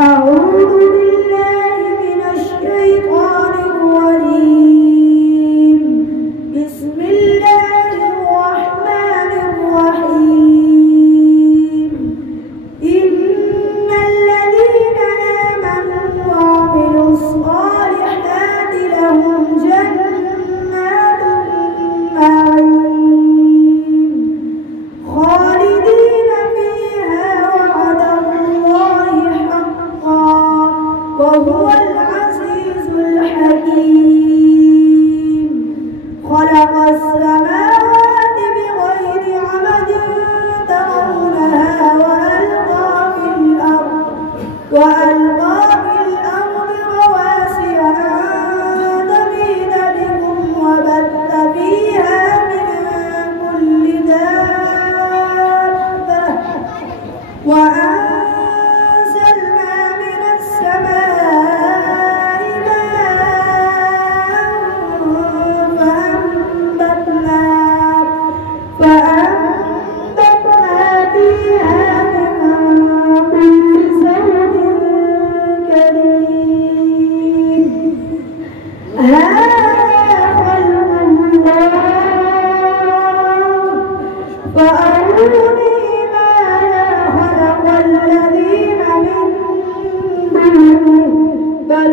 أعوذ بالله من الشيطان الرجيم. بسم الله الرحمن الرحيم. إن الذين آمنوا وعملوا الصالحات لهم جنات النعيم خالدين فيها وعد الله حقا وهو العزيز الحكيم. خلق السماوات بغير عمد ترونها وألقى في الأرض رواسي أن تميد بكم وبث فيها من كل دابة وأنزلنا من السماء ماء فأنبتنا فيها من كل زوج كريم. هذا خلق الله فأروني ماذا خلق الذين من دونه بل